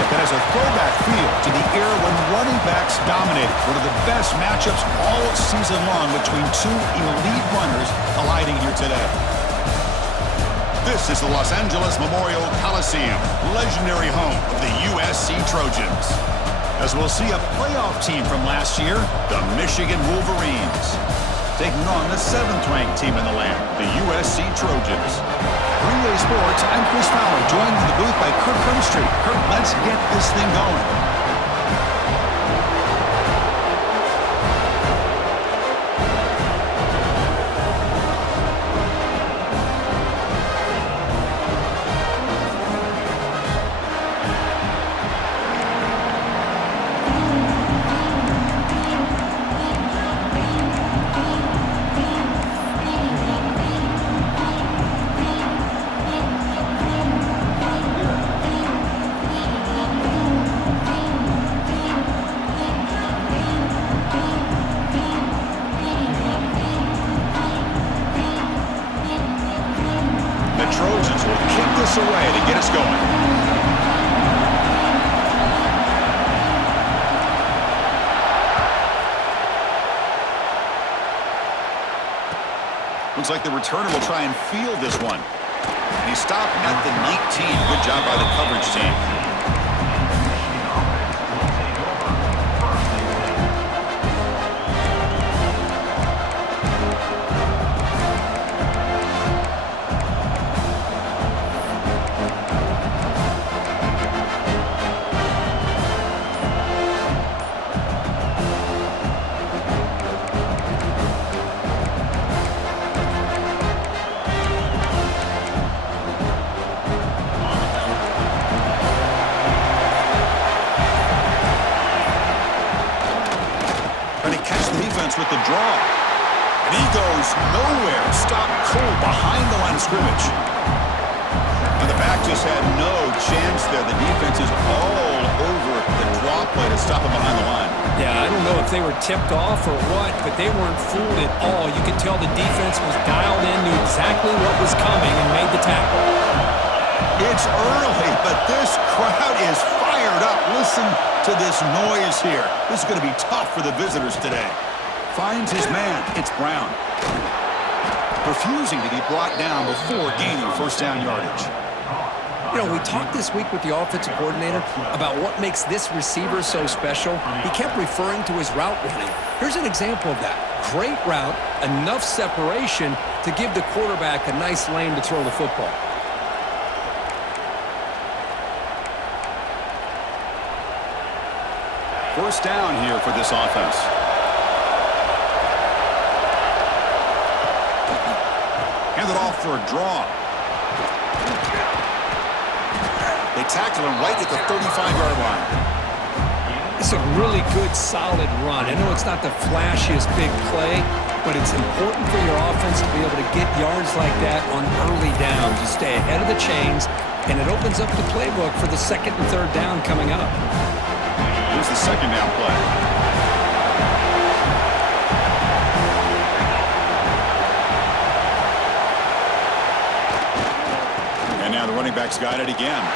matchup that has a throwback feel to the era when running backs dominated. One of the best matchups all season long between two elite runners colliding here today. This is the Los Angeles Memorial Coliseum, legendary home of the USC Trojans. As we'll see a playoff team from last year, the Michigan Wolverines, taking on the 7th-ranked team in the land, the USC Trojans. Green Bay Sports, I'm Chris Fowler, joined in the booth by Kirk Herbstreit. Kirk, let's get this thing going. Trojans will kick this away to get us going. Looks like the returner will try and field this one. And he stopped at the 19. Good job by the coverage team. With the draw. And he goes nowhere. Stopped cold behind the line of scrimmage. And the back just had no chance there. The defense is all over the draw play to stop him behind the line. Yeah, I don't know if they were tipped off or what, but they weren't fooled at all. You could tell the defense was dialed in, knew exactly what was coming, and made the tackle. It's early, but this crowd is fired up. Listen to this noise here. This is going to be tough for the visitors today. Finds his man. It's Brown. Refusing to be brought down before gaining first down yardage. You know, we talked this week with the offensive coordinator about what makes this receiver so special. He kept referring to his route running. Here's an example of that. Great route, enough separation to give the quarterback a nice lane to throw the football. First down here for this offense. Hand it off for a draw. They tackle him right at the 35-yard line. It's a really good, solid run. I know it's not the flashiest big play, but it's important for your offense to be able to get yards like that on early downs. You stay ahead of the chains, and it opens up the playbook for the second and third down coming up. Here's the second down play. Now the running back's got it again. It's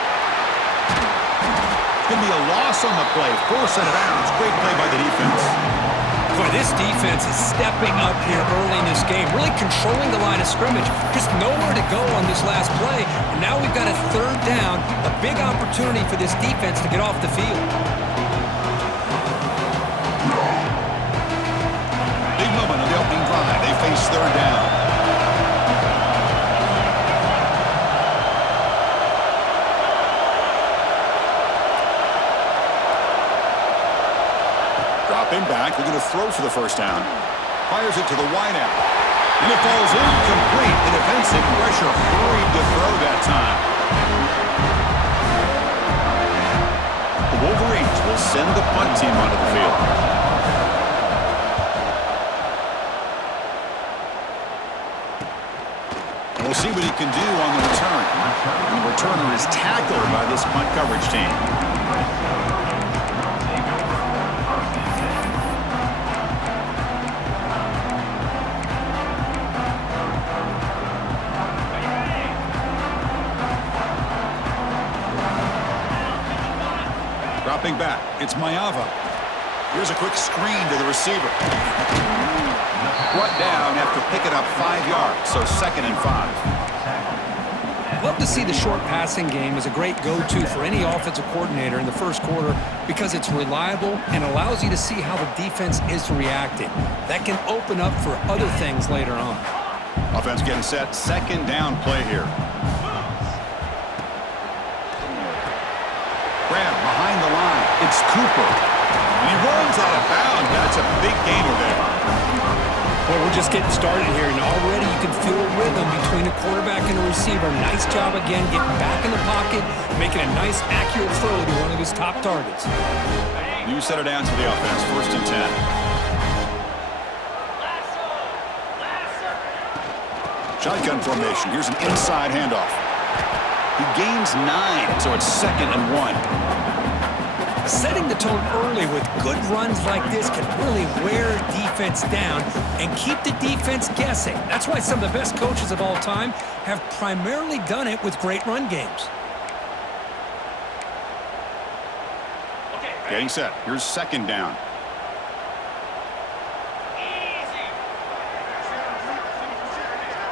going to be a loss on the play. Force it out. It's a great play by the defense. Boy, this defense is stepping up here early in this game, really controlling the line of scrimmage. Just nowhere to go on this last play. And now we've got a third down, a big opportunity for this defense to get off the field. Big moment on the opening drive. They face third down. Him back. They're going to throw for the first down. Fires it to the wideout. And it falls incomplete. The defensive pressure hurried to throw that time. The Wolverines will send the punt team onto the field. And we'll see what he can do on the return. And the returner is tackled by this punt coverage team. Dropping back, it's Mayava. Here's a quick screen to the receiver. Brought down after picking up 5 yards, so 2nd and 5. Love to see the short passing game as a great go-to for any offensive coordinator in the first quarter because it's reliable and allows you to see how the defense is reacting. That can open up for other things later on. Offense getting set, 2nd down play here. Grab behind the line, it's Cooper. And he runs out of bounds. That's a big gainer there. Well, we're just getting started here, and already you can feel a rhythm between a quarterback and a receiver. Nice job again getting back in the pocket, making a nice, accurate throw to one of his top targets. New setter down to the offense, 1st and 10. Shotgun formation. Here's an inside handoff. He gains 9, so it's 2nd and 1. Setting the tone early with good runs like this can really wear defense down and keep the defense guessing. That's why some of the best coaches of all time have primarily done it with great run games. Getting set. Here's 2nd down.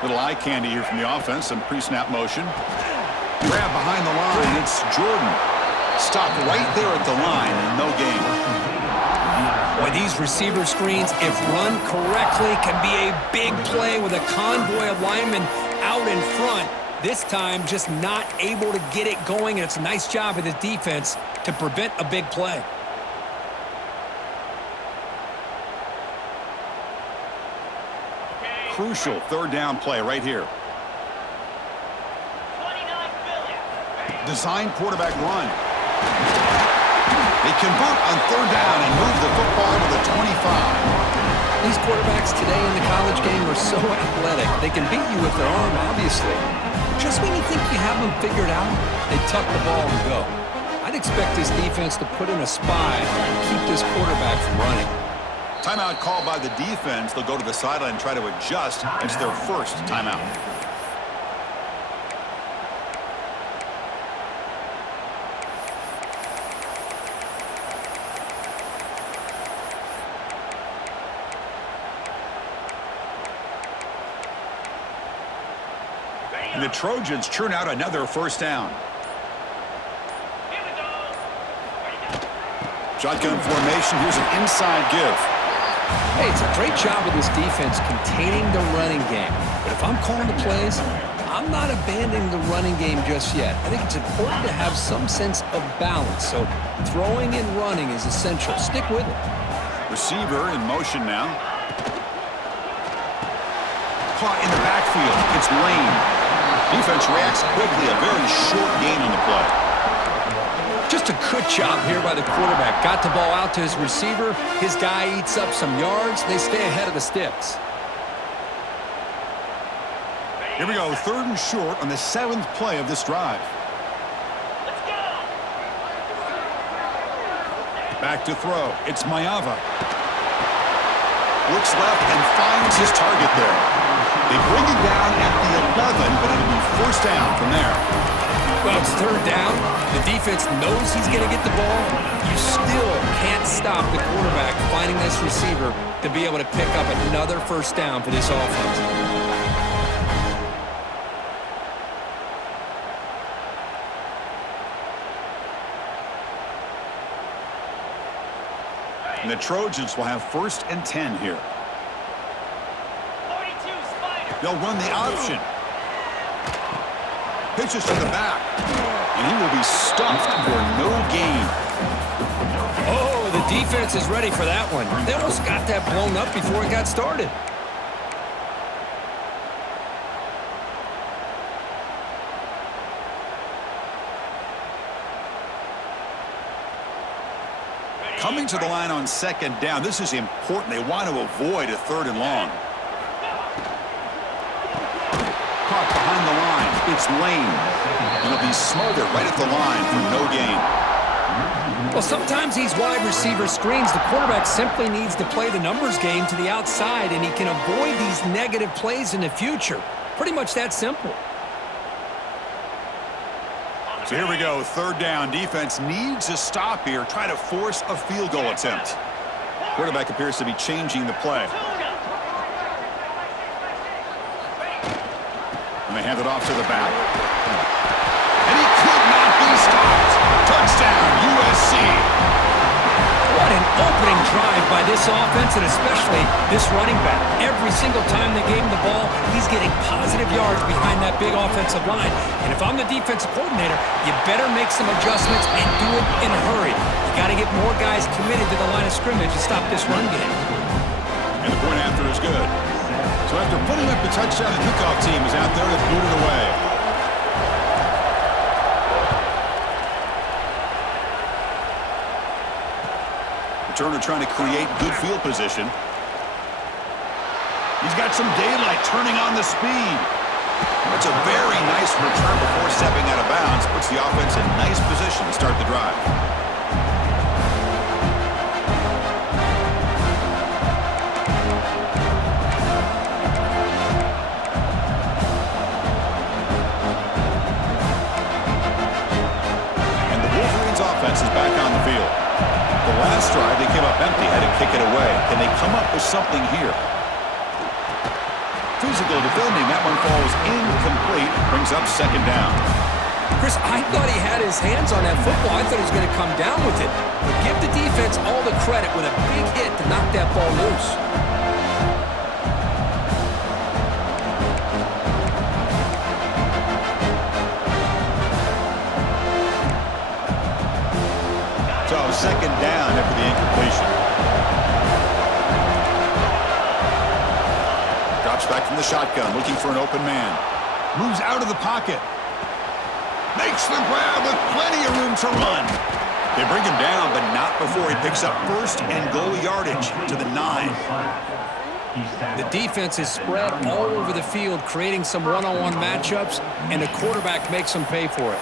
Little eye candy here from the offense and pre-snap motion. Grab behind the line. It's Jordan. Stopped right there at the line, and no gain. Boy, these receiver screens, if run correctly, can be a big play with a convoy of linemen out in front. This time, just not able to get it going, and it's a nice job of the defense to prevent a big play. Crucial 3rd down play right here. Design quarterback run. They convert on 3rd down and move the football to the 25. These quarterbacks today in the college game are so athletic. They can beat you with their arm, obviously. Just when you think you have them figured out, they tuck the ball and go. I'd expect this defense to put in a spy and keep this quarterback from running. Timeout called by the defense. They'll go to the sideline and try to adjust. It's their 1st timeout. And the Trojans churn out another 1st down. Shotgun formation. Here's an inside give. Hey, it's a great job of this defense containing the running game. But if I'm calling the plays, I'm not abandoning the running game just yet. I think it's important to have some sense of balance. So throwing and running is essential. Stick with it. Receiver in motion now. Caught in the backfield. It's Lane. Defense reacts quickly. A very short gain on the play. Just a good job here by the quarterback. Got the ball out to his receiver. His guy eats up some yards. They stay ahead of the sticks. Here we go. 3rd and short on the 7th play of this drive. Let's go. Back to throw. It's Mayava. Looks left and finds his target there. They bring it down at the 11, but it'll be 1st down from there. Well, it's 3rd down. The defense knows he's going to get the ball. You still can't stop the quarterback finding this receiver to be able to pick up another 1st down for this offense. And the Trojans will have 1st and 10 here. 42 Spider. They'll run the option. Pitches to the back. And he will be stuffed for no gain. Oh, the defense is ready for that one. They almost got that blown up before it got started. Coming to the line on 2nd down. This is important. They want to avoid a 3rd and long. Caught behind the line. It's Lane. And he'll be smothered right at the line for no gain. Well, sometimes these wide receiver screens, the quarterback simply needs to play the numbers game to the outside, and he can avoid these negative plays in the future. Pretty much that simple. So here we go, third down. Defense needs a stop here, try to force a field goal attempt. Quarterback appears to be changing the play. And they hand it off to the back. And he could not be stopped. Touchdown, USC. What an opening drive by this offense, and especially this running back. Every single time they gave him the ball, he's getting positive yards behind that big offensive line. And if I'm the defensive coordinator, you better make some adjustments and do it in a hurry. You got to get more guys committed to the line of scrimmage to stop this run game. And the point after is good. So after putting up the touchdown, the kickoff team is out there to boot it away. Returner trying to create good field position. He's got some daylight, turning on the speed. That's a very nice return before stepping out of bounds. Puts the offense in nice position to start the drive. And the Wolverines offense is back on the field. The last drive, they came up empty, had to kick it away. Can they come up with something here? Physical defending, that one falls incomplete, brings up second down. Chris, I thought he had his hands on that football. I thought he was going to come down with it. But give the defense all the credit with a big hit to knock that ball loose. So second down after the incompletion. Drops back from the shotgun, looking for an open man. Moves out of the pocket. Makes the grab with plenty of room to run. They bring him down, but not before he picks up first and goal yardage to the 9. The defense is spread all over the field, creating some one-on-one matchups, and the quarterback makes them pay for it.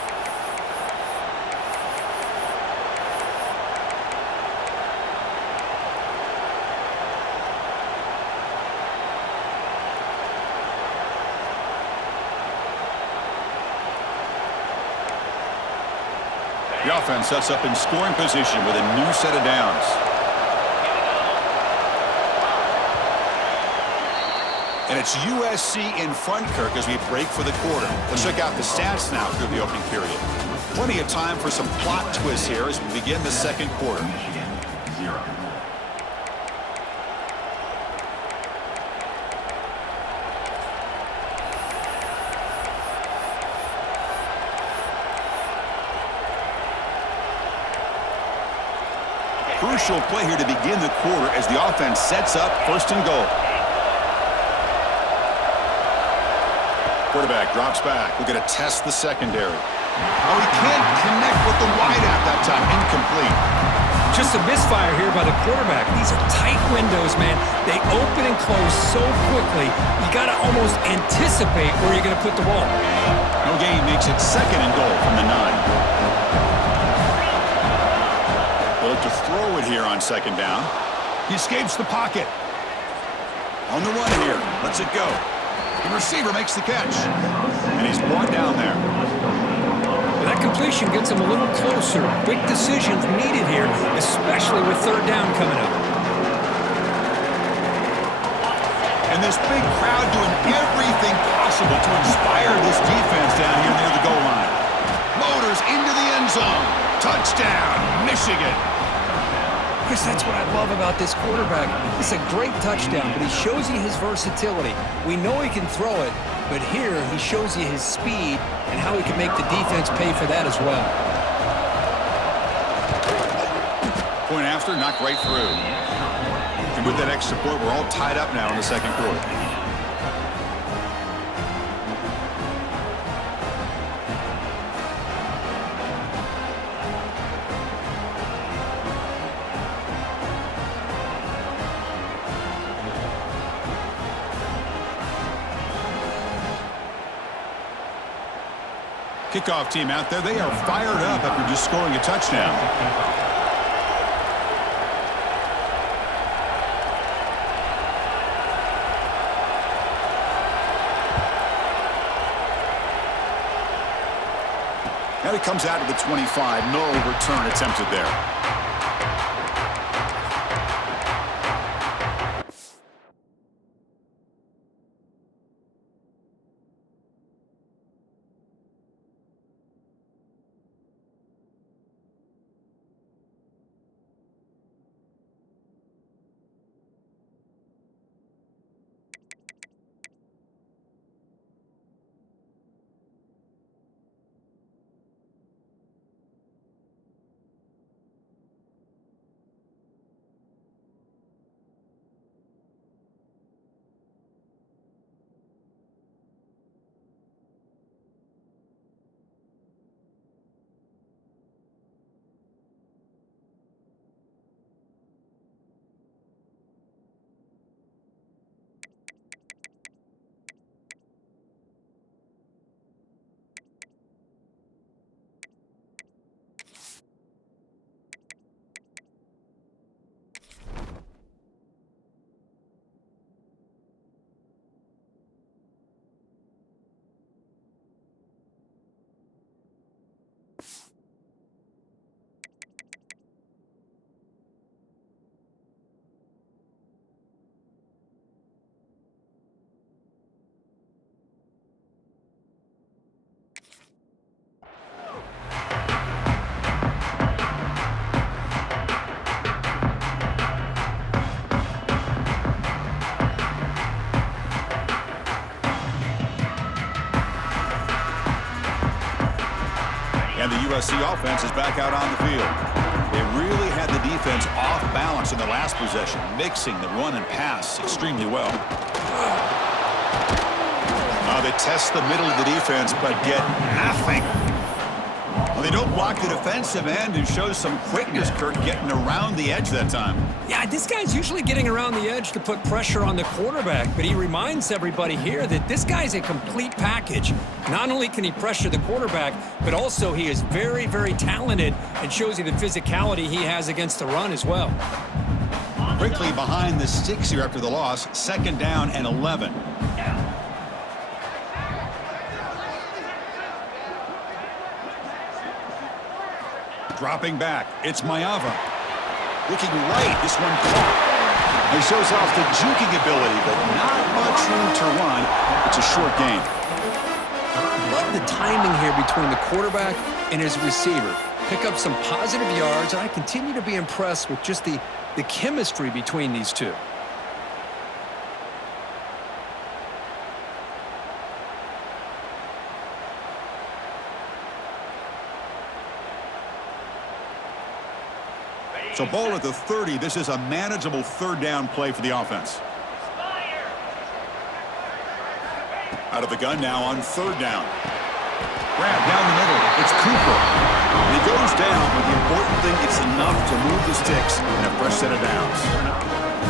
The offense sets up in scoring position with a new set of downs. And it's USC in front, Kirk, as we break for the quarter. Let's check out the stats now through the opening period. Plenty of time for some plot twists here as we begin the second quarter. Crucial play here to begin the quarter as the offense sets up first and goal. Quarterback drops back. We're going to test the secondary. Oh, he can't connect with the wideout that time. Incomplete. Just a misfire here by the quarterback. These are tight windows, man. They open and close so quickly, you got to almost anticipate where you're going to put the ball. No gain makes it second and goal from the 9. They'll look to throw it here on second down. He escapes the pocket. On the run here. Lets it go. The receiver makes the catch. And he's brought down there. That completion gets him a little closer. Quick decisions needed here, especially with third down coming up. And this big crowd doing everything possible to inspire this defense down here near the goal line. Motors into the end zone. Touchdown, Michigan. Chris, that's what I love about this quarterback. It's a great touchdown, but he shows you his versatility. We know he can throw it, but here he shows you his speed and how he can make the defense pay for that as well. Point after, knocked right through. And with that extra point, we're all tied up now in the second quarter. Kickoff team out there, they are fired up after just scoring a touchdown. Now he comes out to the 25. No return attempted there. And the USC offense is back out on the field. They really had the defense off balance in the last possession, mixing the run and pass extremely well. They test the middle of the defense, but get nothing. Well, they don't block the defensive end, who shows some quickness, Kirk, getting around the edge that time. Yeah, this guy's usually getting around the edge to put pressure on the quarterback, but he reminds everybody here that this guy's a complete package. Not only can he pressure the quarterback, but also he is very, very talented and shows you the physicality he has against the run as well. Quickly behind the sticks here after the loss, 2nd down and 11. Dropping back, it's Maiava. Looking right, this one caught. He shows off the juking ability, but not much room to run. It's a short gain. Love the timing here between the quarterback and his receiver. Pick up some positive yards, and I continue to be impressed with just the chemistry between these two. So ball at the 30. This is a manageable 3rd down play for the offense. Out of the gun now on 3rd down. Grab down the middle. It's Cooper. And he goes down, but the important thing, it's enough to move the sticks and a fresh set of downs.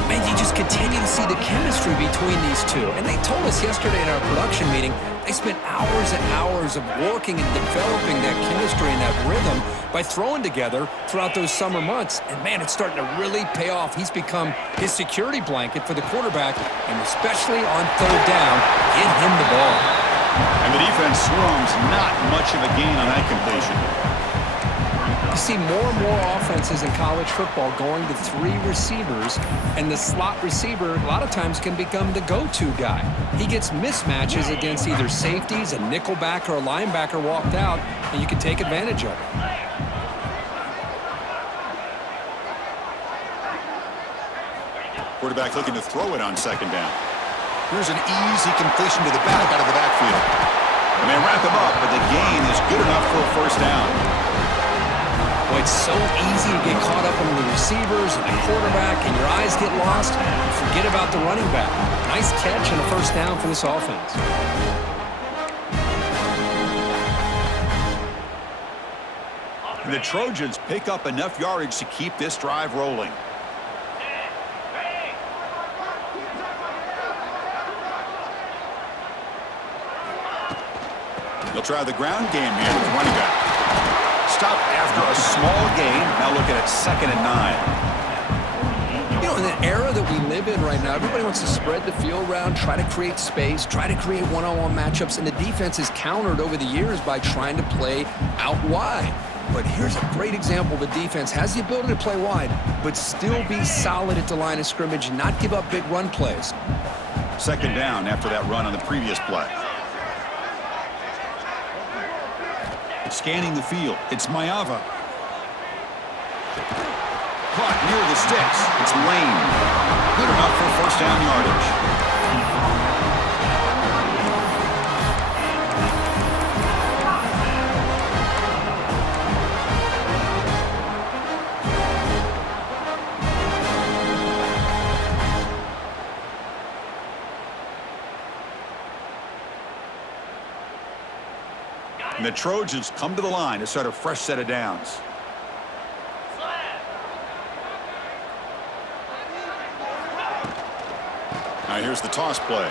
Man, you just continue to see the chemistry between these two. And they told us yesterday in our production meeting, they spent hours and hours of working and developing that chemistry and that rhythm by throwing together throughout those summer months. And, man, it's starting to really pay off. He's become his security blanket for the quarterback, and especially on 3rd down, get him the ball. And the defense swarms, not much of a gain on that completion. You see more and more offenses in college football going to 3 receivers, and the slot receiver a lot of times can become the go-to guy. He gets mismatches against either safeties, a nickelbacker, or a linebacker walked out, and you can take advantage of it. Quarterback looking to throw it on 2nd down. Here's an easy completion to the back out of the backfield. And they wrap him up, but the gain is good enough for a 1st down. Well, it's so easy to get caught up in the receivers and the quarterback, and your eyes get lost. You forget about the running back. Nice catch and a 1st down for this offense. And the Trojans pick up enough yardage to keep this drive rolling. They'll try the ground game here with the running back. Stop after a small gain. Now looking at 2nd and 9. You know, in the era that we live in right now, everybody wants to spread the field around, try to create space, try to create one-on-one matchups, and the defense is countered over the years by trying to play out wide. But here's a great example. The defense has the ability to play wide, but still be solid at the line of scrimmage and not give up big run plays. Second down after that run on the previous play. Scanning the field, it's Maiava. Caught near the sticks, it's Lane. Good enough for first down yardage. And the Trojans come to the line to start a fresh set of downs. Now here's the toss play.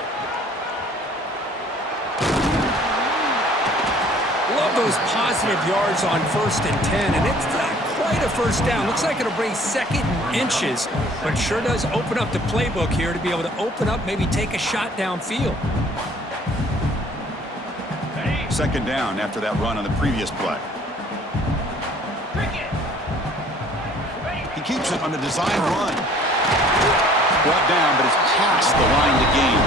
Love those positive yards on 1st and 10, and it's not quite a first down. Looks like it'll bring 2nd and inches, but it sure does open up the playbook here to be able to open up, maybe take a shot downfield. Second down after that run on the previous play. He keeps it on the design run. Brought down, but it's past the line to gain.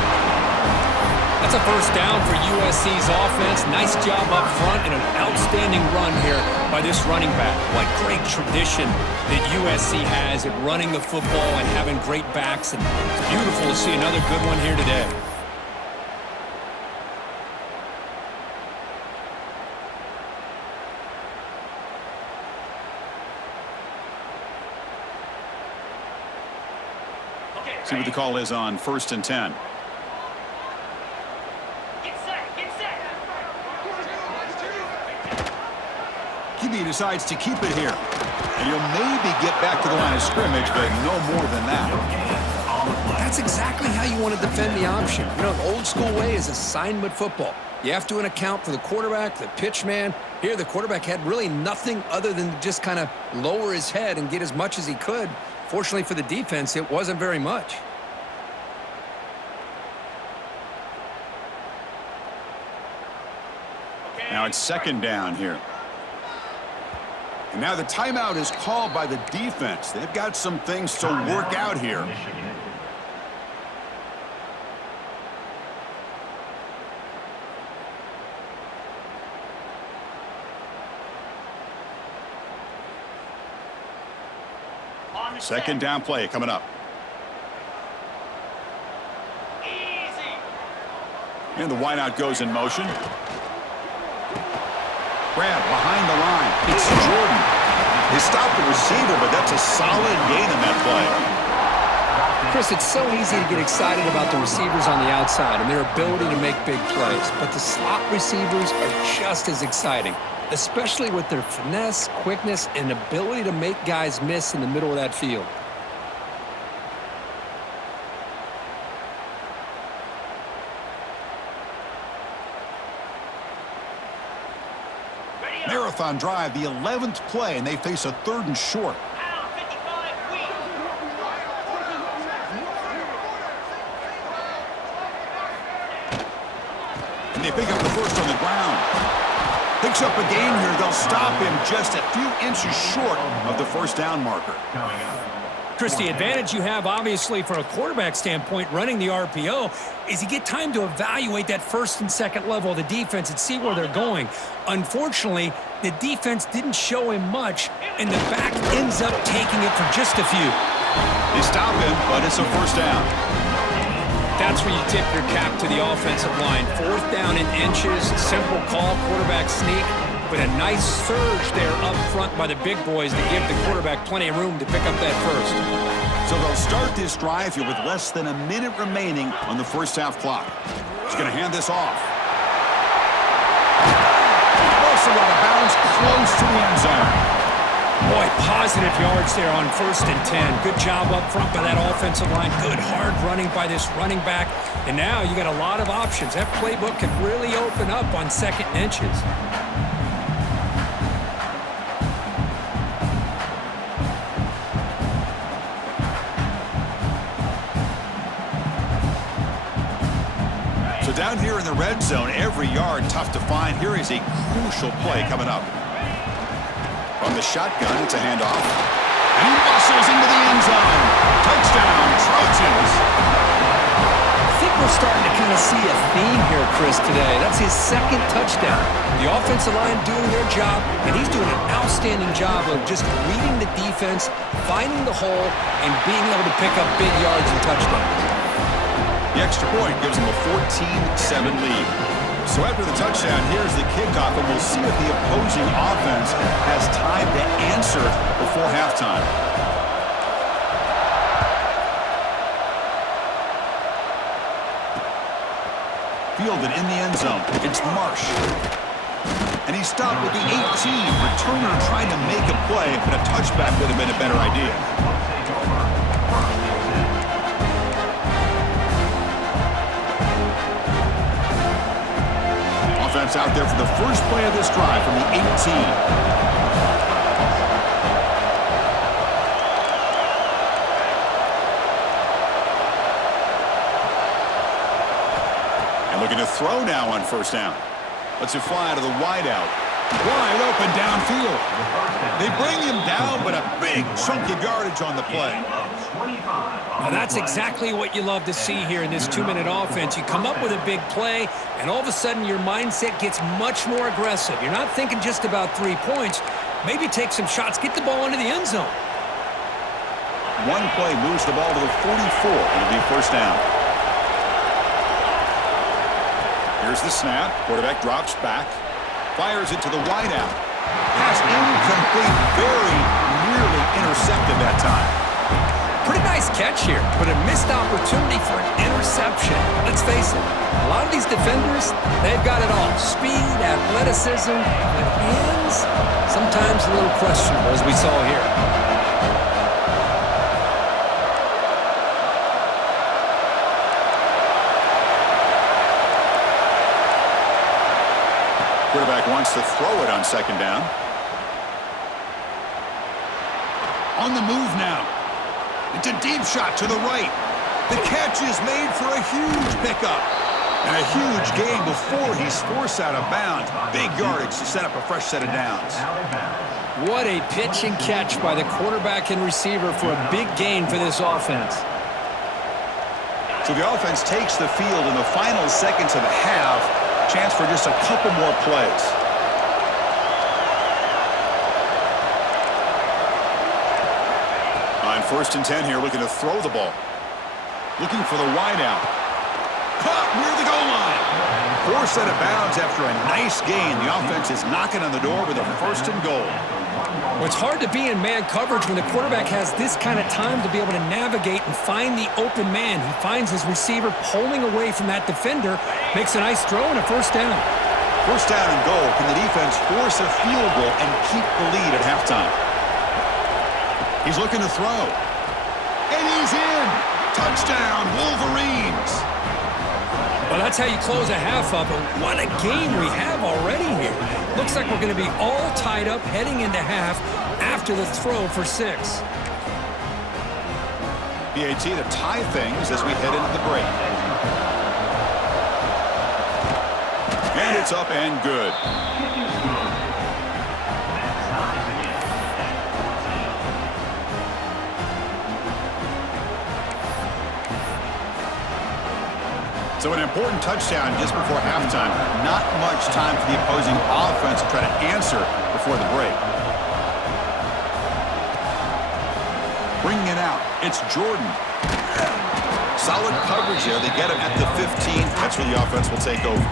That's a first down for USC's offense. Nice job up front and an outstanding run here by this running back. What great tradition that USC has at running the football and having great backs. And it's beautiful to see another good one here today. See what the call is on 1st and 10. QB decides to keep it here. And he'll maybe get back to the line of scrimmage, but no more than that. That's exactly how you want to defend the option. You know, the old school way is assignment football. You have to account for the quarterback, the pitch man. Here, the quarterback had really nothing other than just kind of lower his head and get as much as he could. Fortunately for the defense, it wasn't very much. Now it's second down here. And now the timeout is called by the defense. They've got some things to work out here. Second down play coming up. And the wideout goes in motion. Grab behind the line. It's Jordan. They stopped the receiver, but that's a solid gain in that play. Chris, it's so easy to get excited about the receivers on the outside and their ability to make big plays, but the slot receivers are just as exciting, especially with their finesse, quickness, and ability to make guys miss in the middle of that field. Marathon drive, the 11th play, and they face a 3rd and short. And they pick up the first on the ground. Picks up a gain here. They'll stop him just a few inches short of the first down marker. Chris, the advantage you have, obviously, from a quarterback standpoint, running the RPO, is you get time to evaluate that 1st and 2nd level of the defense and see where they're going. Unfortunately, the defense didn't show him much, and the back ends up taking it for just a few. They stop him, but it's a first down. That's where you tip your cap to the offensive line. 4th down in inches, simple call, quarterback sneak. But a nice surge there up front by the big boys to give the quarterback plenty of room to pick up that first. So they'll start this drive here with less than a minute remaining on the first half clock. He's going to hand this off. Also out of bounds, close to the end zone. Boy, positive yards there on 1st and 10. Good job up front by that offensive line. Good hard running by this running back. And now you got a lot of options. That playbook can really open up on 2nd and inches. So down here in the red zone, every yard tough to find. Here is a crucial play coming up. From the shotgun, it's a handoff. And he muscles into the end zone. Touchdown, Trojans. I think we're starting to kind of see a theme here, Chris, today. That's his second touchdown. The offensive line doing their job, and he's doing an outstanding job of just reading the defense, finding the hole, and being able to pick up big yards and touchdowns. The extra point gives them a 14-7 lead. So after the touchdown, here's the kickoff, and we'll see if the opposing offense has time to answer before halftime. Fielded in the end zone. It's Marsh. And he stopped with the 18. Returner trying to make a play, but a touchback would have been a better idea. Offense out there for the first play of this drive from the 18. Looking to throw now on first down. Lets it fly to the wideout. Wide open downfield. They bring him down, but a big chunk of yardage on the play. Now that's exactly what you love to see here in this 2-minute offense. You come up with a big play, and all of a sudden your mindset gets much more aggressive. You're not thinking just about 3 points. Maybe take some shots, get the ball into the end zone. One play moves the ball to the 44. It'll be first down. Here's the snap. Quarterback drops back. Fires it to the wideout. Pass incomplete. Very nearly intercepted that time. Pretty nice catch here, but a missed opportunity for an interception. Let's face it, a lot of these defenders, they've got it all. Speed, athleticism, but hands, sometimes a little questionable, as we saw here. Quarterback wants to throw it on second down. On the move now. It's a deep shot to the right. The catch is made for a huge pickup. And a huge gain before he's forced out of bounds. Big yardage to set up a fresh set of downs. What a pitch and catch by the quarterback and receiver for a big gain for this offense. So the offense takes the field in the final seconds of the half. Chance for just a couple more plays. On first and 10 here, looking to throw the ball. Looking for the wideout. Caught near the goal line. Forced out of bounds after a nice gain. The offense is knocking on the door with a first and goal. Well, it's hard to be in man coverage when the quarterback has this kind of time to be able to navigate and find the open man. He finds his receiver pulling away from that defender, makes a nice throw and a first down. First down and goal. Can the defense force a field goal and keep the lead at halftime? He's looking to throw. And he's in. Touchdown, Wolverines. Well, that's how you close a half up. But what a game we have already here. Looks like we're going to be all tied up heading into half after the throw for 6. BAT to tie things as we head into the break. And it's up and good. So an important touchdown just before halftime. Not much time for the opposing offense to try to answer before the break. Bringing it out, it's Jordan. Solid coverage there. They get him at the 15. That's where the offense will take over.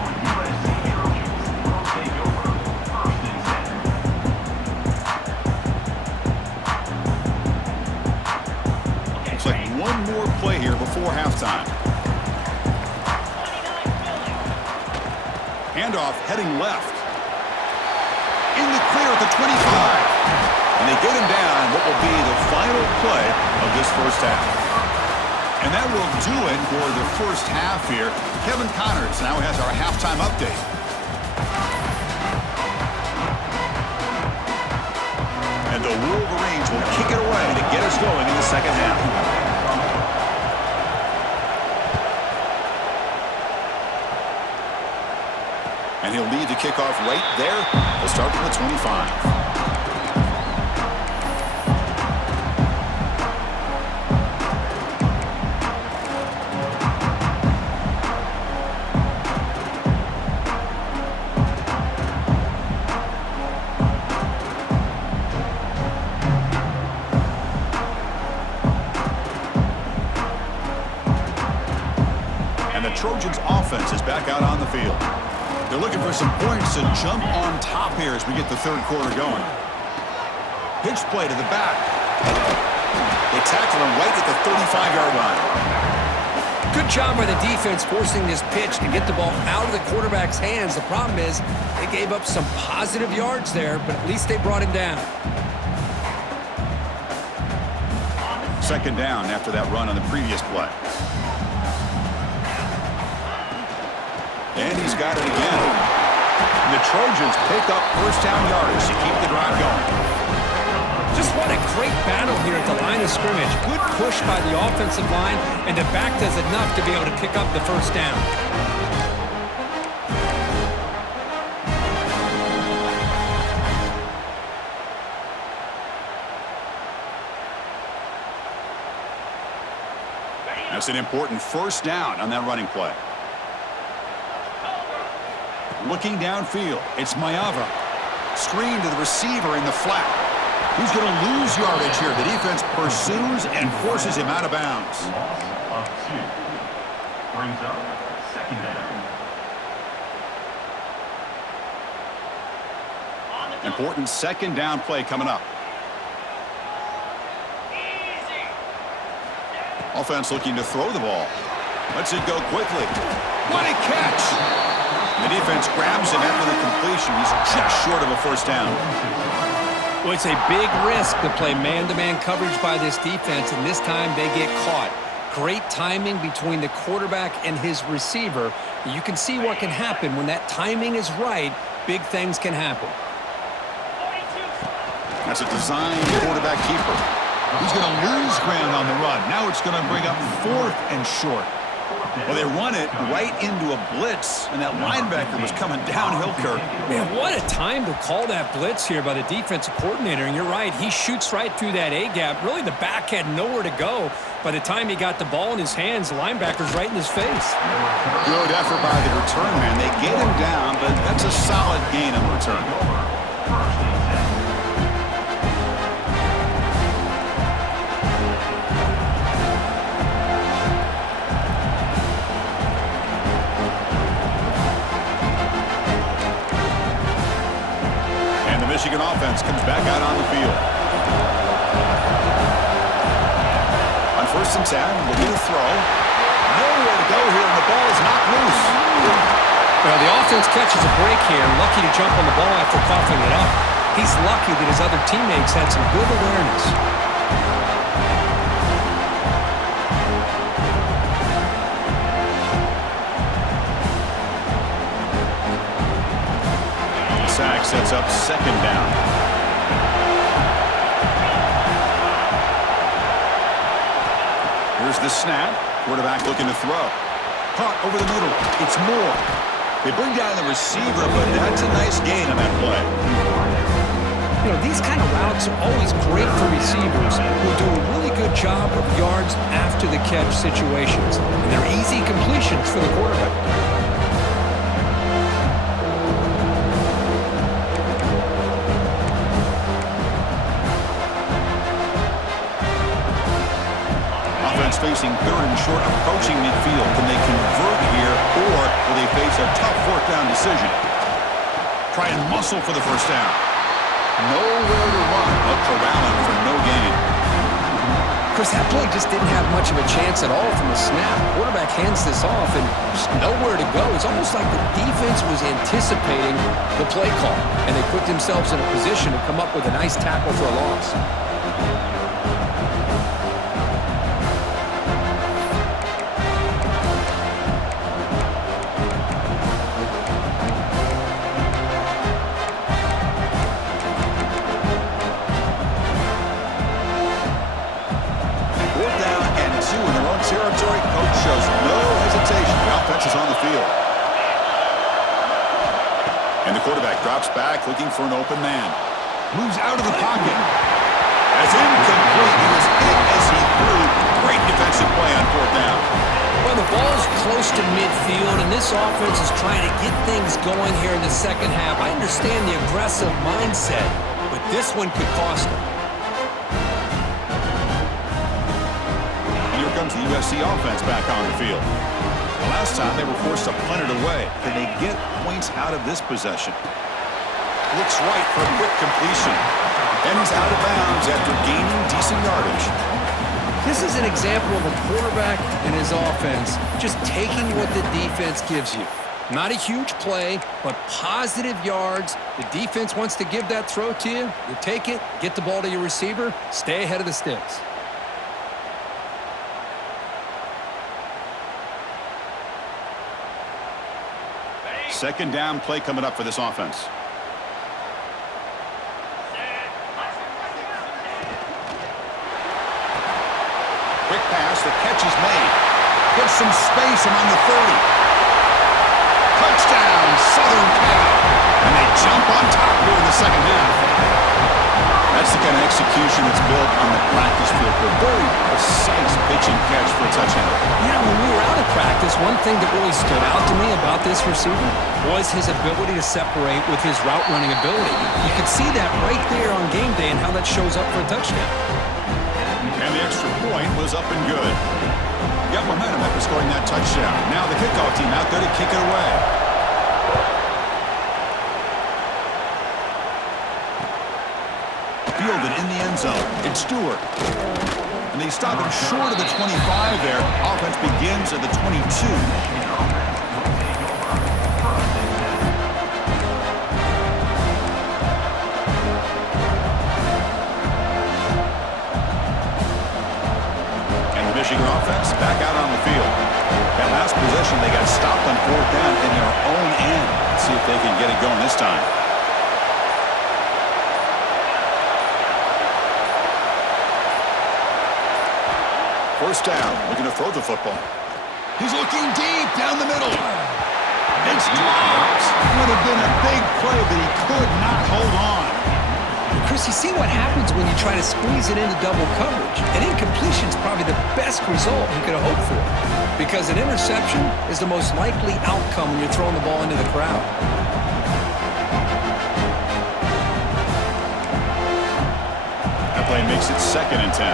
Looks like one more play here before halftime. Handoff heading left. In the clear at the 25. And they get him down what will be the final play of this first half. And that will do it for the first half here. Kevin Connors now has our halftime update. And the Wolverines will kick it away to get us going in the second half. And he'll lead the kickoff right there. He'll start from the 25. Trojans offense is back out on the field. They're looking for some points to jump on top here as we get the third quarter going. Pitch play to the back. They tackle him right at the 35-yard line. Good job by the defense forcing this pitch to get the ball out of the quarterback's hands. The problem is they gave up some positive yards there, but at least they brought him down. Second down after that run on the previous play. And he's got it again. And the Trojans pick up first down yardage to keep the drive going. Just what a great battle here at the line of scrimmage. Good push by the offensive line, and the back does enough to be able to pick up the first down. That's an important first down on that running play. Looking downfield, it's Mayava. Screen to the receiver in the flat. He's going to lose yardage here. The defense pursues and forces him out of bounds. Loss of 2. Brings up second down. Important second down play coming up. Offense looking to throw the ball. Lets it go quickly. What a catch! The defense grabs him after the completion. He's just short of a first down. Well, it's a big risk to play man-to-man coverage by this defense, and this time they get caught. Great timing between the quarterback and his receiver. You can see what can happen when that timing is right. Big things can happen. That's a designed quarterback keeper. He's going to lose ground on the run. Now it's going to bring up 4th and short. Well, they run it right into a blitz, and that linebacker was coming downhill, Kirk. Man, what a time to call that blitz here by the defensive coordinator. And you're right, he shoots right through that A-gap. Really, the back had nowhere to go. By the time he got the ball in his hands, the linebacker's right in his face. Good effort by the return man. They get him down, but that's a solid gain on the return. Michigan offense comes back out on the field. On 1st and 10, looking to throw. Nowhere to go here, and the ball is knocked loose. Well, the offense catches a break here, lucky to jump on the ball after coughing it up. He's lucky that his other teammates had some good awareness. Sack sets up second down. Here's the snap. Quarterback looking to throw. Caught over the middle. It's Moore. They bring down the receiver, but that's a nice gain on that play. You know, these kind of routes are always great for receivers who do a really good job of yards after the catch situations. And they're easy completions for the quarterback. Facing 3rd and short, approaching midfield. Can they convert here, or will they face a tough 4th down decision? Try and muscle for the first down. Nowhere to run, but corralling for no gain. Chris, that play just didn't have much of a chance at all from the snap. Quarterback hands this off, and just nowhere to go. It's almost like the defense was anticipating the play call, and they put themselves in a position to come up with a nice tackle for a loss. Territory, coach shows no hesitation. The offense is on the field. And the quarterback drops back, looking for an open man. Moves out of the pocket. As incomplete, he was hit as he threw. Great defensive play on fourth down. Well, the ball's close to midfield, and this offense is trying to get things going here in the second half. I understand the aggressive mindset, but this one could cost them. Here comes the USC offense back on the field. The last time they were forced to punt it away. Can they get points out of this possession? Looks right for a quick completion. And he's out of bounds after gaining decent yardage. This is an example of a quarterback and his offense just taking what the defense gives you. Not a huge play, but positive yards. The defense wants to give that throw to you. You take it, get the ball to your receiver, stay ahead of the sticks. Second down play coming up for this offense. Quick pass, the catch is made. Gets some space among the 30. Touchdown, Southern Cal. And they jump on top here in the second half. That's the kind of execution that's built on the practice field. A very precise pitch and catch for a touchdown. You know, when we were out of practice, one thing that really stood out to me about this receiver was his ability to separate with his route running ability. You could see that right there on game day and how that shows up for a touchdown. And the extra point was up and good. Got momentum after scoring that touchdown. Now the kickoff team out there to kick it away. Fielded in the end zone. It's Stewart. And they stop him short of the 25 there. Offense begins at the 22. Michigan offense back out on the field. That last possession, they got stopped on fourth down in their own end. Let's see if they can get it going this time. First down, looking to throw the football. He's looking deep down the middle. It's dropped. Would have been a big play, but he could not hold on. Chris, you see what happens when you try to squeeze it into double coverage. An incompletion is probably the best result you could have hoped for, because an interception is the most likely outcome when you're throwing the ball into the crowd. That play makes it 2nd and 10.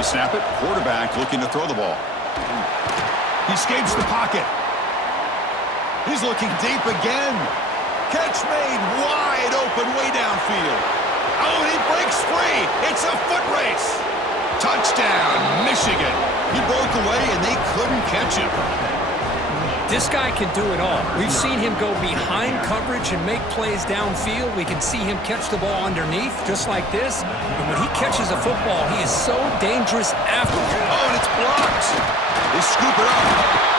They snap it. Quarterback looking to throw the ball. He escapes the pocket. He's looking deep again. Catch made wide open way downfield. Oh, and he breaks free. It's a foot race. Touchdown, Michigan. He broke away, and they couldn't catch him. This guy can do it all. We've seen him go behind coverage and make plays downfield. We can see him catch the ball underneath, just like this. And when he catches a football, he is so dangerous after. Oh, and it's blocked. They scoop it up.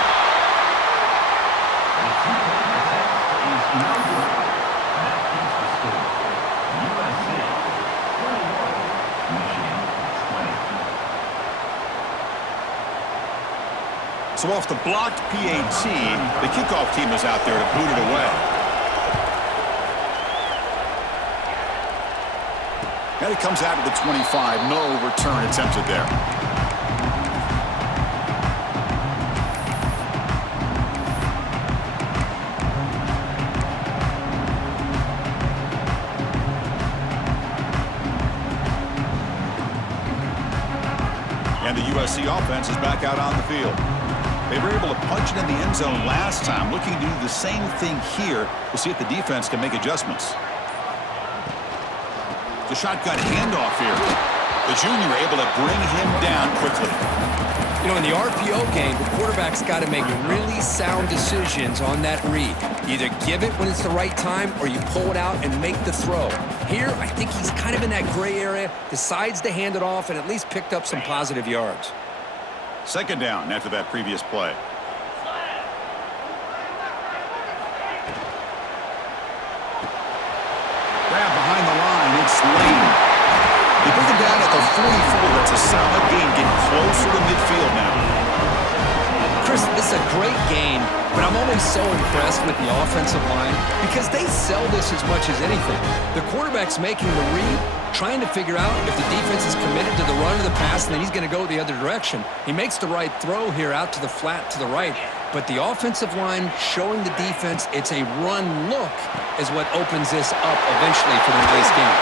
So off the blocked PAT, the kickoff team is out there to boot it away. And it comes out of the 25. No return attempted there. And the USC offense is back out on the field. They were able to punch it in the end zone last time, looking to do the same thing here to see if the defense can make adjustments. The shotgun handoff here. The junior able to bring him down quickly. You know, in the RPO game, the quarterback's got to make really sound decisions on that read. Either give it when it's the right time or you pull it out and make the throw. Here, I think he's kind of in that gray area, decides to hand it off and at least picked up some positive yards. Second down after that previous play. Grab behind the line. It's Lane. They bring him down at the 44. That's a solid gain, getting closer to midfield now. Chris, This is a great game, but I'm always so impressed with the offensive line because they sell this as much as anything. The quarterback's making the read, trying to figure out if the defense is committed to the run or the pass, and then he's going to go the other direction. He makes the right throw here out to the flat to the right, but the offensive line showing the defense it's a run look is what opens this up eventually for the nice game.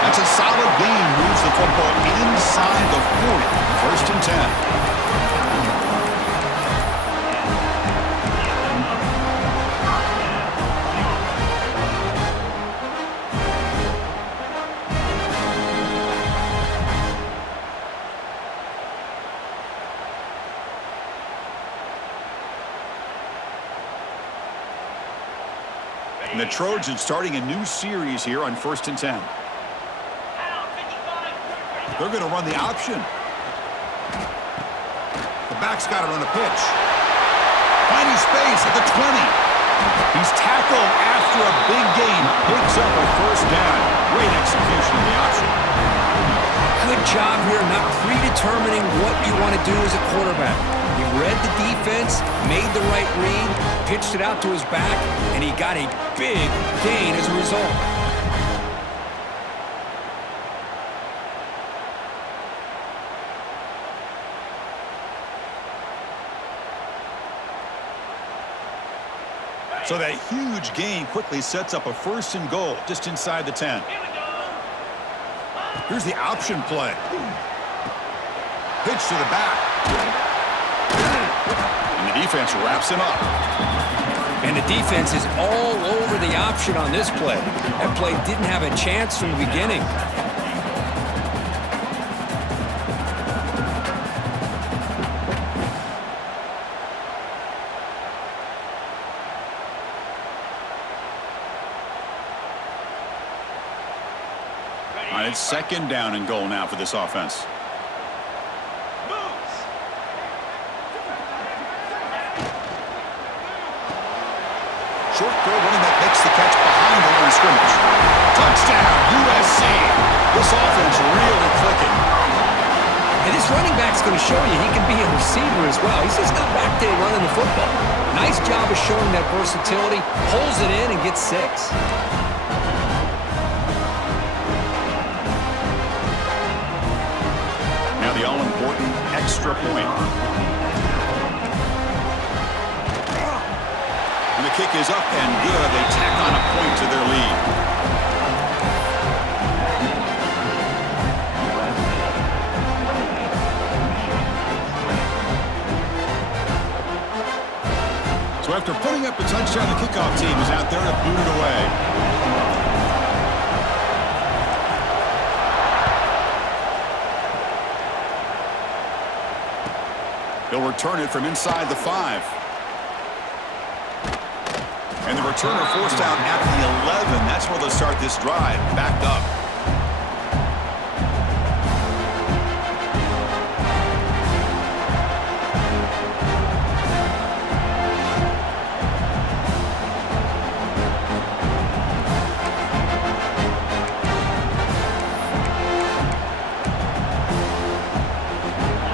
That's a solid gain. Moves the football inside the 40. First and 10. And the Trojans starting a new series here on first and 10. They're going to run the option. The back's got it on a pitch. Finding space at the 20. He's tackled after a big gain. Picks up a first down. Great execution of the option. Good job here not predetermining what you want to do as a quarterback. He read the defense, made the right read, pitched it out to his back, and he got a big gain as a result. So that huge gain quickly sets up a first and goal just inside the 10. Here's the option play. Pitch to the back. And the defense wraps him up. And the defense is all over the option on this play. That play didn't have a chance from the beginning. All right, it's second down and goal now for this offense. Short throw, running back makes the catch behind the line of scrimmage. Touchdown, USC. This offense really clicking. And this running back's going to show you he can be a receiver as well. He's just not back there running the football. Nice job of showing that versatility. Pulls it in and gets 6. Now the all-important extra point. And the kick is up and good. They tack on a point to their lead. So after putting up a touchdown, the kickoff team is out there to boot it away. He'll return it from inside the 5. And the returner forced down at the 11. That's where they'll start this drive. Backed up.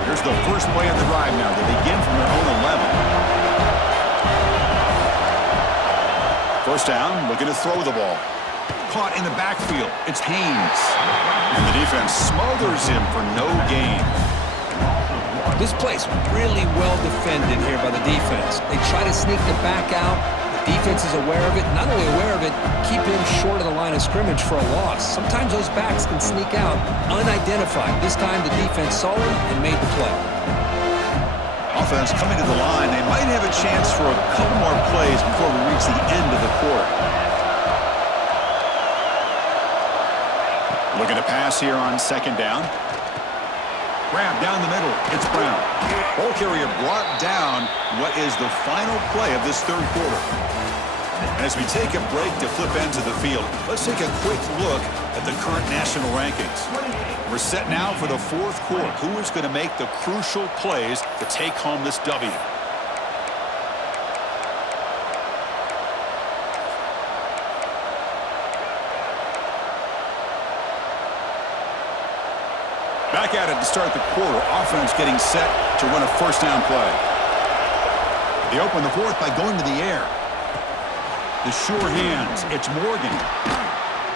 Here's the first play of the drive now. They begin from their own 11. First down, looking to throw the ball. Caught in the backfield. It's Haynes. And the defense smothers him for no gain. This play's really well defended here by the defense. They try to sneak the back out. The defense is aware of it. Not only aware of it, keep him short of the line of scrimmage for a loss. Sometimes those backs can sneak out unidentified. This time the defense saw him and made the play. Offense coming to the line. They might have a chance for a couple more plays before we reach the end of the quarter. Looking to pass here on second down. Grab down the middle. It's Brown. Ball carrier brought down. What is the final play of this third quarter? As we take a break to flip into the field, let's take a quick look at the current national rankings. We're set now for the fourth quarter. Who is going to make the crucial plays to take home this W? Back at it to start the quarter. Offense getting set to run a first down play. They open the fourth by going to the air. The sure hands. It's Morgan.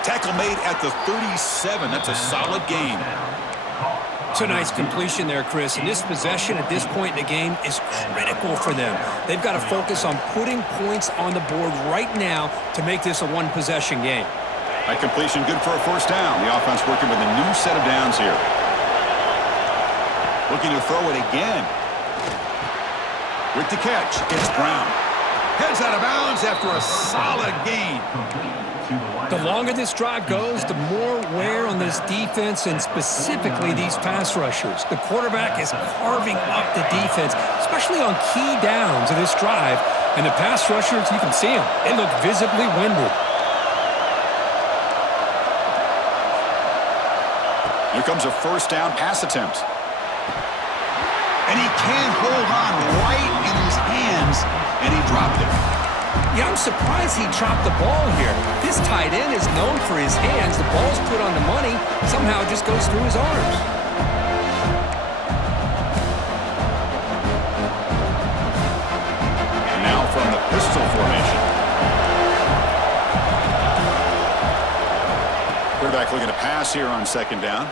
Tackle made at the 37. That's a solid gain. It's a nice completion there, Chris. And this possession at this point in the game is critical for them. They've got to focus on putting points on the board right now to make this a one-possession game. That completion good for a first down. The offense working with a new set of downs here. Looking to throw it again. With the catch, it's Brown. Heads out of bounds after a solid gain. The longer this drive goes, the more wear on this defense and specifically these pass rushers. The quarterback is carving up the defense, especially on key downs of this drive. And the pass rushers, you can see them. They look visibly winded. Here comes a first down pass attempt. And he can't hold on right in his hands, and he dropped it. Yeah, I'm surprised he dropped the ball here. This tight end is known for his hands. The ball's put on the money. Somehow it just goes through his arms. And now from the pistol formation. Quarterback looking to pass here on second down.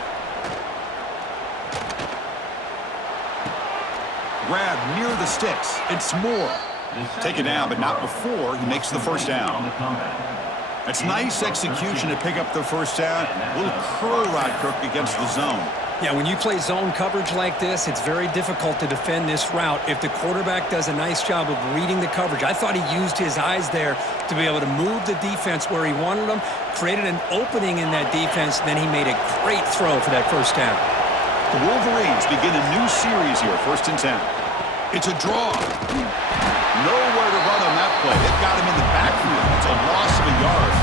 Grab near the sticks. It's Moore. Take it down, but not before he makes the first down. That's nice execution to pick up the first down. A little curl rod crook against the zone. Yeah, when you play zone coverage like this, it's very difficult to defend this route if the quarterback does a nice job of reading the coverage. I thought he used his eyes there to be able to move the defense where he wanted them, created an opening in that defense, then he made a great throw for that first down. The Wolverines begin a new series here, 1st and 10. It's a draw. Nowhere to run on that play. They've got him in the backfield. It's a loss of a yard.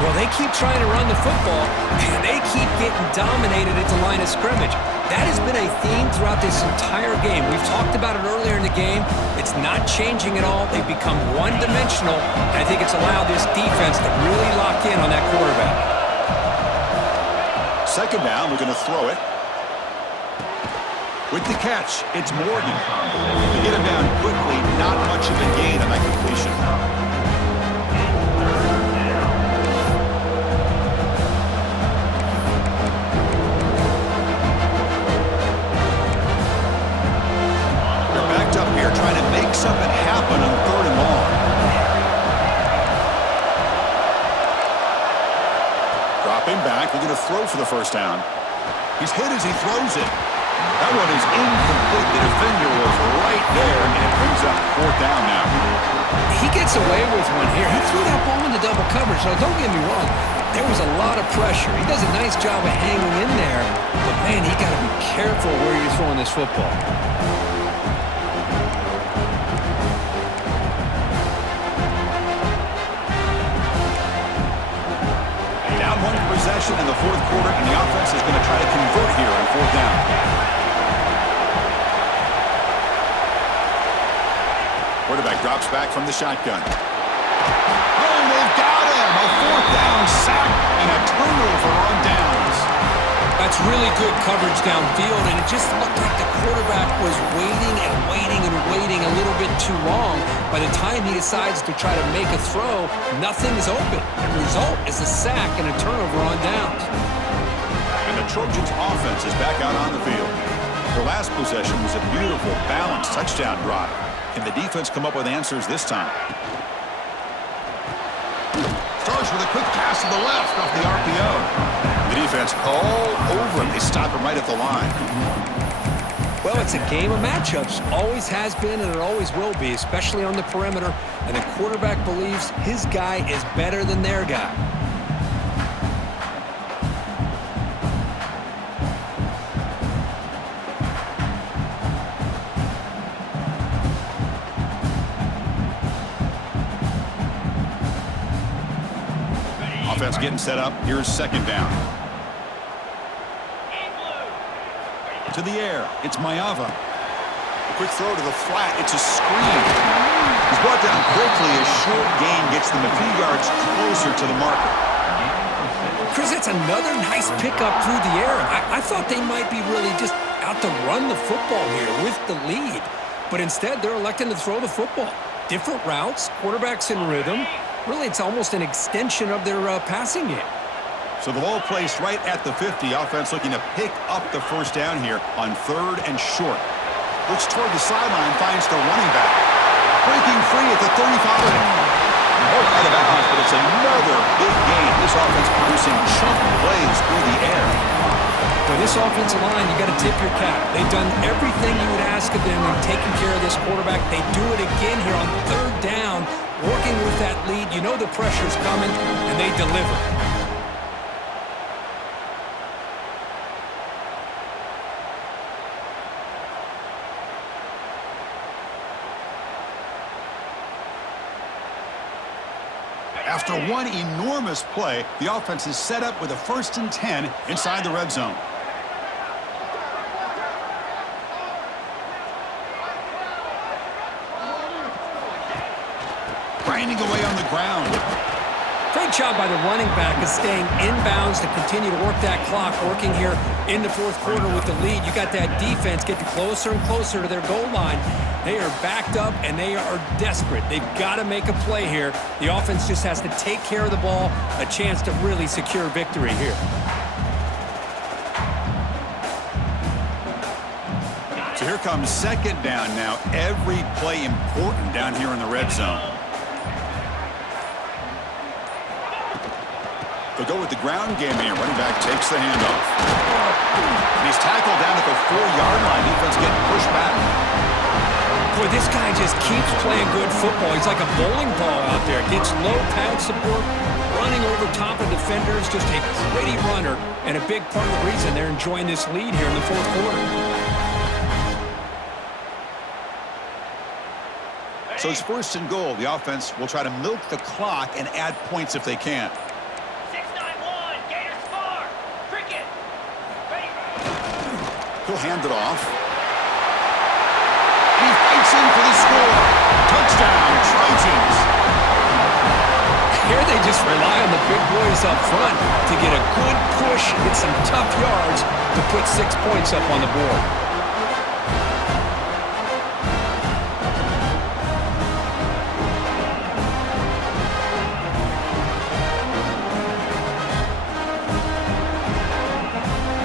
Well, they keep trying to run the football, and they keep getting dominated at the line of scrimmage. That has been a theme throughout this entire game. We've talked about it earlier in the game. It's not changing at all. They've become one-dimensional. I think it's allowed this defense to really lock in on that quarterback. Second down, we're going to throw it. With the catch, it's Morgan. To get him down quickly, not much of a gain on that completion. They're backed up here trying to make something happen on 3rd and long. Dropping back, we're going to throw for the first down. He's hit as he throws it. That one is incomplete. The defender was right there, and it brings up 4th down now. He gets away with one here. He threw that ball into double coverage. Now, don't get me wrong. There was a lot of pressure. He does a nice job of hanging in there. But, man, he got to be careful where you're throwing this football. Down one possession in the 4th quarter, and the offense is going to try to convert here on 4th down. Quarterback drops back from the shotgun. Oh, they've got him! A 4th down sack and a turnover on downs. That's really good coverage downfield, and it just looked like the quarterback was waiting and waiting and waiting a little bit too long. By the time he decides to try to make a throw, nothing is open. The result is a sack and a turnover on downs. And the Trojans' offense is back out on the field. Their last possession was a beautiful, balanced touchdown drive. Can the defense come up with answers this time? Starts with a quick pass to the left off the RPO. The defense all over him. They stop him right at the line. Well, it's a game of matchups. Always has been and it always will be, especially on the perimeter. And the quarterback believes his guy is better than their guy. Offense getting set up. Here's second down. To the air. It's Mayava. A quick throw to the flat. It's a screen. He's brought down quickly. A short gain gets them a few yards closer to the marker. Chris, it's another nice pickup through the air. I thought they might be really just out to run the football here with the lead. but instead they're electing to throw the football. Different routes, quarterbacks in rhythm. Really, it's almost an extension of their passing game. So the ball placed right at the 50. Offense looking to pick up the first down here on 3rd and short. Looks toward the sideline, finds the running back. Breaking free at the 35. Out of bounds, but it's another big game. This offense producing chunk plays through the air. For this offensive line, you got to tip your cap. They've done everything you would ask of them in taking care of this quarterback. They do it again here on 3rd down, working with that lead. You know the pressure's coming, and they deliver. After one enormous play, the offense is set up with a 1st and 10 inside the red zone. Grinding away on the ground. Great job by the running back of staying inbounds to continue to work that clock, working here in the 4th quarter with the lead. You got that defense getting closer and closer to their goal line. They are backed up, and they are desperate. They've got to make a play here. The offense just has to take care of the ball, a chance to really secure victory here. So here comes 2nd down now. Every play important down here in the red zone. They'll go with the ground game here. Running back takes the handoff. And he's tackled down at the 4-yard line. Defense getting pushed back. Boy, this guy just keeps playing good football. He's like a bowling ball out there. Gets low pad support, running over top of defenders. Just a gritty runner, and a big part of the reason they're enjoying this lead here in the 4th quarter. So it's 1st and goal. The offense will try to milk the clock and add points if they can. 6-9-1, Gators far. Cricket. Ready. He'll hand it off. He fights in for the score. Touchdown, Trojans. Here they just rely on the big boys up front to get a good push, get some tough yards to put 6 points up on the board.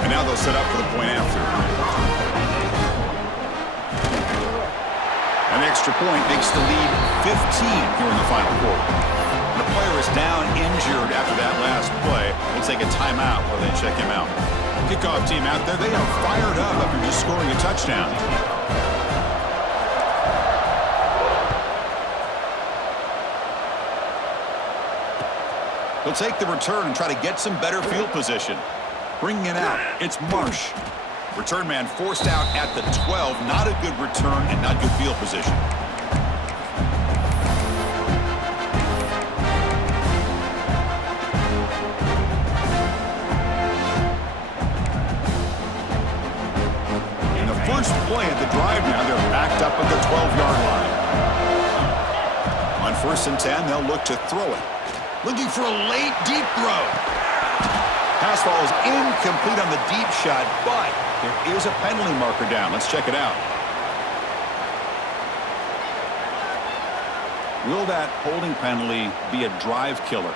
And now they'll set up for the point after. An extra point makes the lead 15 here in the final quarter. And the player is down injured after that last play. We'll take a timeout while they check him out. Kickoff team out there. They are fired up after just scoring a touchdown. They'll take the return and try to get some better field position. Bringing it out, it's Marsh. Return man forced out at the 12. Not a good return and not good field position. In the first play of the drive now, they're backed up at the 12-yard line. On 1st and 10, they'll look to throw it. Looking for a late, deep throw. Pass ball is incomplete on the deep shot, but there is a penalty marker down. Let's check it out. Will that holding penalty be a drive killer?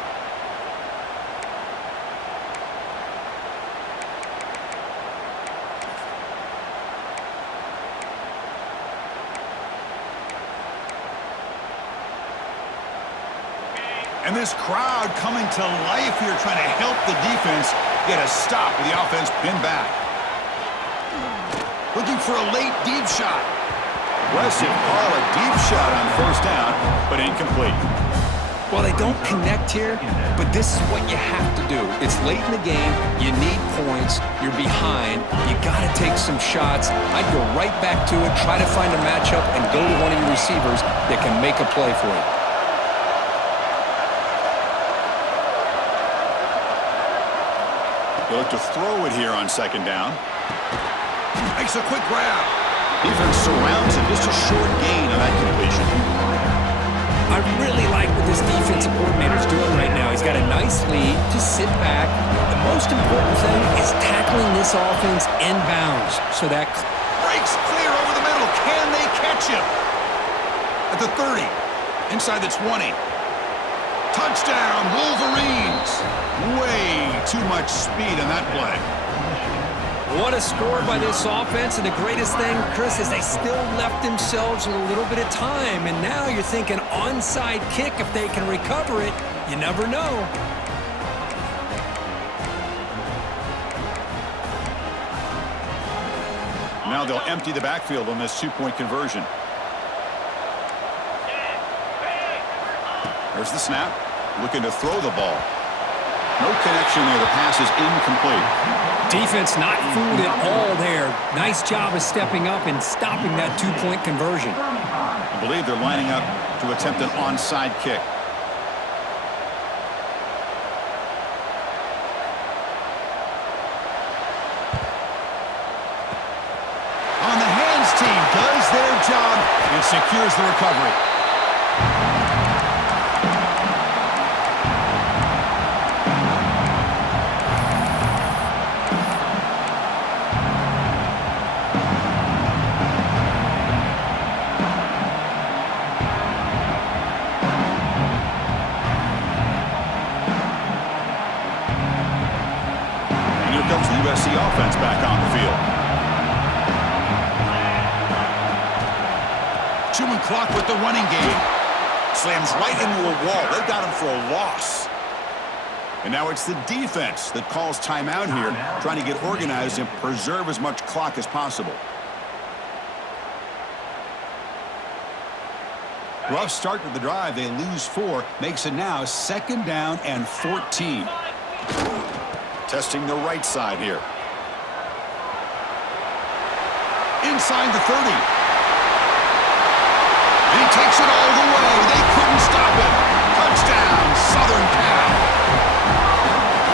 And this crowd coming to life here, trying to help the defense get a stop with the offense pinned back. Looking for a late deep shot. Aggressive call, a deep shot on 1st down, but incomplete. Well, they don't connect here, but this is what you have to do. It's late in the game. You need points. You're behind. You got to take some shots. I'd go right back to it, try to find a matchup, and go to one of your receivers that can make a play for you. They look to throw it here on 2nd down. Makes a quick grab. Defense surrounds him. Just a short gain on that completion. I really like what this defensive coordinator's doing right now. He's got a nice lead. Just sit back. The most important thing is tackling this offense inbounds. So that breaks clear over the middle. Can they catch catch him. At the 30, inside the 20. Touchdown, Wolverines. Way too much speed in that play. What a score by this offense, and the greatest thing, Chris, is they still left themselves with a little bit of time, and now you're thinking onside kick if they can recover it. You never know. Now they'll empty the backfield on this two-point conversion. There's the snap. Looking to throw the ball. No connection there. The pass is incomplete. Defense not fooled at all there. Nice job of stepping up and stopping that two-point conversion. I believe they're lining up to attempt an onside kick. On the hands team does their job and secures the recovery. And here comes the USC offense back on the field. Chewing clock with the running game. Slams right into a wall. They've got him for a loss. And now it's the defense that calls timeout here, trying to get organized and preserve as much clock as possible. Rough start to the drive. They lose 4. Makes it now 2nd down and 14. Testing the right side here. Inside the 30. And he takes it all the way. They couldn't stop him. Touchdown, Southern Cal.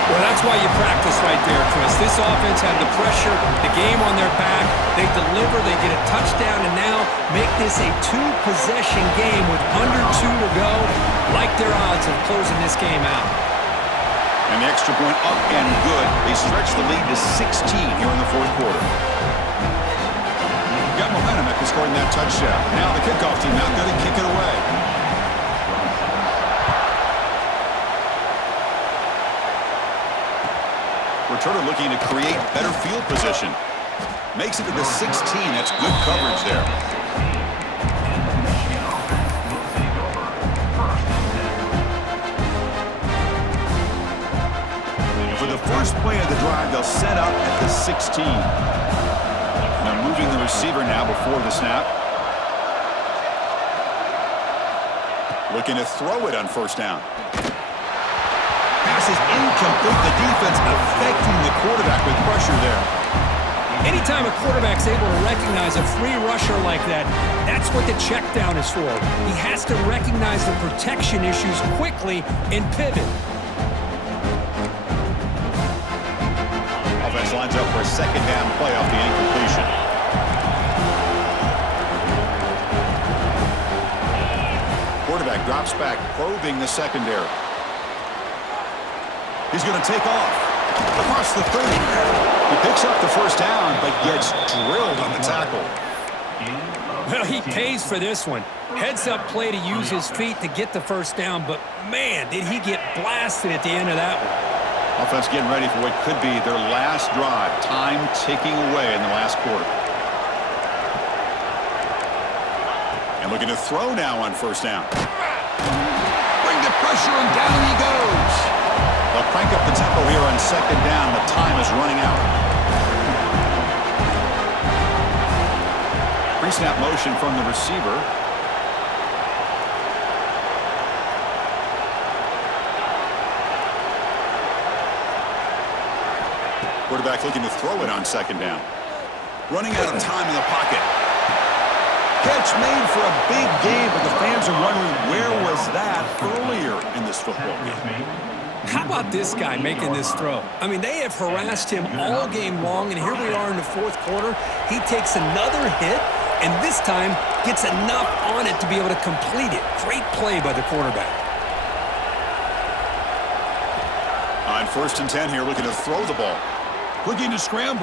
Well, that's why you practice right there, Chris. This offense had the pressure, the game on their back. They deliver, they get a touchdown, and now make this a 2-possession game with under 2 to go. Like their odds of closing this game out. And the extra point up and good. They stretch the lead to 16 here in the 4th quarter. Got momentum after scoring that touchdown. Now the kickoff team out there to kick it away. Returner looking to create better field position. Makes it to the 16. That's good coverage there. For the first play of the drive, they'll set up at the 16. Now moving the receiver now before the snap. Looking to throw it on 1st down. Pass is incomplete. The defense affecting the quarterback with pressure there. Anytime a quarterback's able to recognize a free rusher like that, that's what the check down is for. He has to recognize the protection issues quickly and pivot. Offense lines up for a 2nd down play off the incompletion. Quarterback drops back, probing the secondary. He's going to take off across the 30. He picks up the 1st down, but gets drilled on the tackle. Well, he pays for this one. Heads-up play to use his feet to get the 1st down, but, man, did he get blasted at the end of that one. Offense getting ready for what could be their last drive. Time ticking away in the last quarter. And looking to throw now on 1st down. Bring the pressure, and down he goes. They'll crank up the tempo here on 2nd down. The time is running out. Pre-snap motion from the receiver. Quarterback looking to throw it on 2nd down. Running out of time in the pocket. Catch made for a big game, but the fans are wondering where was that earlier in this football game. How about this guy making this throw? I mean, they have harassed him all game long, and here we are in the 4th quarter. He takes another hit, and this time gets enough on it to be able to complete it. Great play by the quarterback. On 1st and 10 here, looking to throw the ball. Looking to scramble.